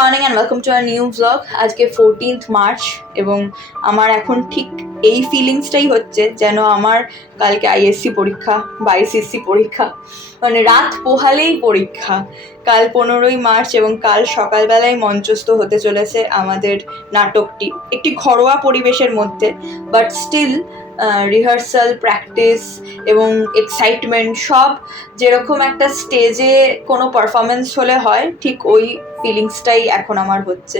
Morning and welcome to our new blog. আজকে 14th March এবং আমার এখন ঠিক এই ফিলিংসটাই হচ্ছে যেন আমার কালকে আইএসসি পরীক্ষা বা আইসিএসসি পরীক্ষা, মানে রাত পোহালেই পরীক্ষা। কাল 15ই মার্চ এবং কাল সকালবেলায় মঞ্চস্থ হতে চলেছে আমাদের নাটকটি একটি ঘরোয়া পরিবেশের মধ্যে, বাট স্টিল রিহার্সাল, প্র্যাকটিস এবং এক্সাইটমেন্ট সব যেরকম একটা স্টেজে কোনো পারফরমেন্স হলে হয়, ঠিক ওই ফিলিংসটাই এখন আমার হচ্ছে।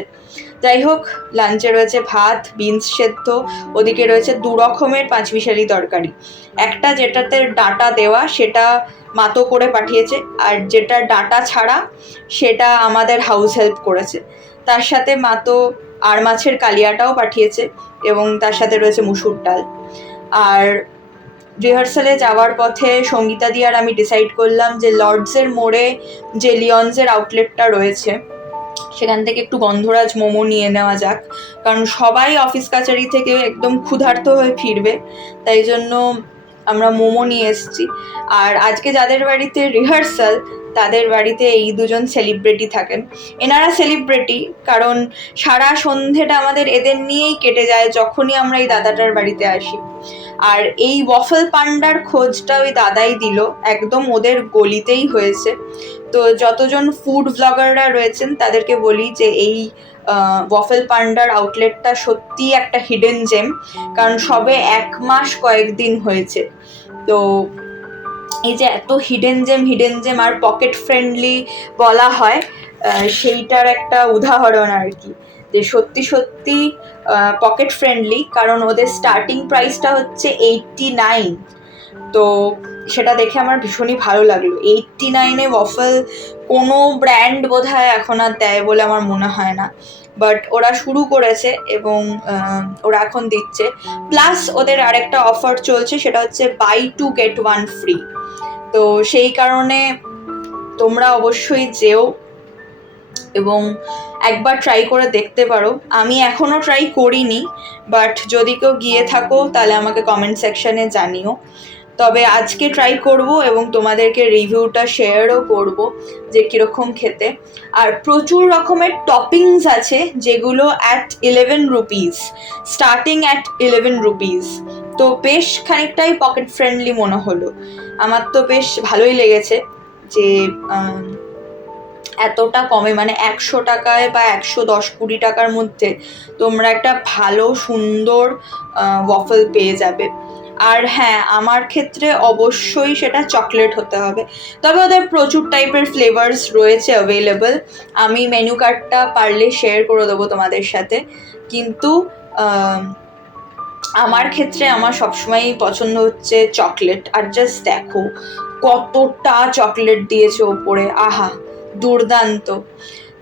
যাই হোক, লাঞ্চে রয়েছে ভাত, বিনস সেদ্ধ, ওদিকে রয়েছে 2 রকমের পাঁচমিশালি তরকারি। একটা যেটাতে ডাঁটা দেওয়া সেটা মাতো করে পাঠিয়েছে, আর যেটা ডাঁটা ছাড়া সেটা আমাদের হাউস হেল্প করেছে। তার সাথে মাতো আর মাছের কালিয়াটাও পাঠিয়েছে এবং তার সাথে রয়েছে মুসুর ডাল। আর রিহার্সালে যাওয়ার পথে সঙ্গীতা দি আর আমি ডিসাইড করলাম যে লর্ডসের মোড়ে যে লিওনসের আউটলেটটা রয়েছে সেখান থেকে একটু গন্ধরাজ মোমো নিয়ে নেওয়া যাক, কারণ সবাই অফিস কাচারি থেকে একদম ক্ষুধার্ত হয়ে ফিরবে, তাই জন্য আমরা মোমো নিয়ে এসেছি। আর আজকে যাদের বাড়িতে রিহার্সাল তাদের বাড়িতে এই দুজন সেলিব্রিটি থাকেন। এনারা সেলিব্রিটি কারণ সারা সন্ধেটা আমাদের এদের নিয়েই কেটে যায় যখনই আমরা এই দাদাটার বাড়িতে আসি। আর এই ওয়াফল পান্ডার খোঁজটা ওই দাদাই দিল, একদম ওদের গলিতেই হয়েছে। তো যতজন ফুড ব্লগাররা রয়েছেন তাদেরকে বলি যে এই ওয়াফল পান্ডার আউটলেটটা সত্যি একটা হিডেন জেম, কারণ সবে 1 মাস কয়েকদিন হয়েছে। তো এই যে এত হিডেন জেম আর পকেট ফ্রেন্ডলি বলা হয়, সেইটার একটা উদাহরণ আর কি, যে সত্যি সত্যি পকেট ফ্রেন্ডলি, কারণ ওদের স্টার্টিং প্রাইসটা হচ্ছে 89। তো সেটা দেখে আমার ভীষণই ভালো লাগলো। 89-এ ওয়াফল কোনো ব্র্যান্ড বোধহয় এখন আর দেয় বলে আমার মনে হয় না, বাট ওরা শুরু করেছে এবং ওরা এখন দিচ্ছে। প্লাস ওদের আরেকটা অফার চলছে, সেটা হচ্ছে বাই 2 get 1 ফ্রি। তো সেই কারণে তোমরা অবশ্যই যেও এবং একবার ট্রাই করে দেখতে পারো। আমি এখনও ট্রাই করিনি, বাট যদি কেউ গিয়ে থাকো তাহলে আমাকে কমেন্ট সেকশানে জানিও। তবে আজকে ট্রাই করব এবং তোমাদেরকে রিভিউটা শেয়ারও করব যে কীরকম খেতে। আর প্রচুর রকমের টপিংস আছে যেগুলো at 11 rupees, starting at 11 rupees. তো বেশ খানিকটাই পকেট ফ্রেন্ডলি মনে হলো। আমার তো বেশ ভালোই লেগেছে যে এতটা কমে, মানে 100 টাকায় বা 110-20 টাকার মধ্যে তোমরা একটা ভালো সুন্দর ওয়াফল পেয়ে যাবে। আর হ্যাঁ, আমার ক্ষেত্রে অবশ্যই সেটা চকলেট হতে হবে। তবে ওদের প্রচুর টাইপের ফ্লেভার্স রয়েছে অ্যাভেলেবল। আমি মেনু কার্ডটা পারলে শেয়ার করে দেবো তোমাদের সাথে, কিন্তু আমার ক্ষেত্রে আমার সবসময়ই পছন্দ হচ্ছে চকলেট। আর জাস্ট দেখো কতটা চকলেট দিয়েছে ওপরে, আহা দুর্দান্ত।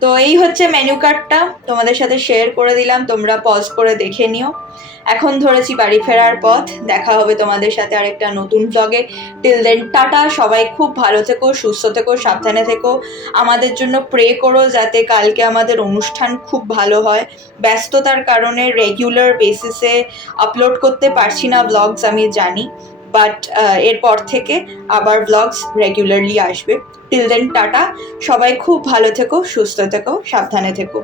তো এই হচ্ছে মেনু কার্ডটা, তোমাদের সাথে শেয়ার করে দিলাম, তোমরা পজ করে দেখে নিও। এখন ধরেছি বাড়ি ফেরার পথ, দেখা হবে তোমাদের সাথে আরেকটা নতুন ব্লগে। টিল দেন টাটা, সবাই খুব ভালো থেকো, সুস্থ থেকো, সাবধানে থেকো। আমাদের জন্য প্রে করো যাতে কালকে আমাদের অনুষ্ঠান খুব ভালো হয়। ব্যস্ততার কারণে রেগুলার বেসিসে আপলোড করতে পারছি না ব্লগস, আমি জানি, বাট এরপর থেকে আবার ব্লগস রেগুলারলি আসবে। টিল দেন টাটা, সবাই খুব ভালো থেকো, সুস্থ থেকো, সাবধানে থেকো।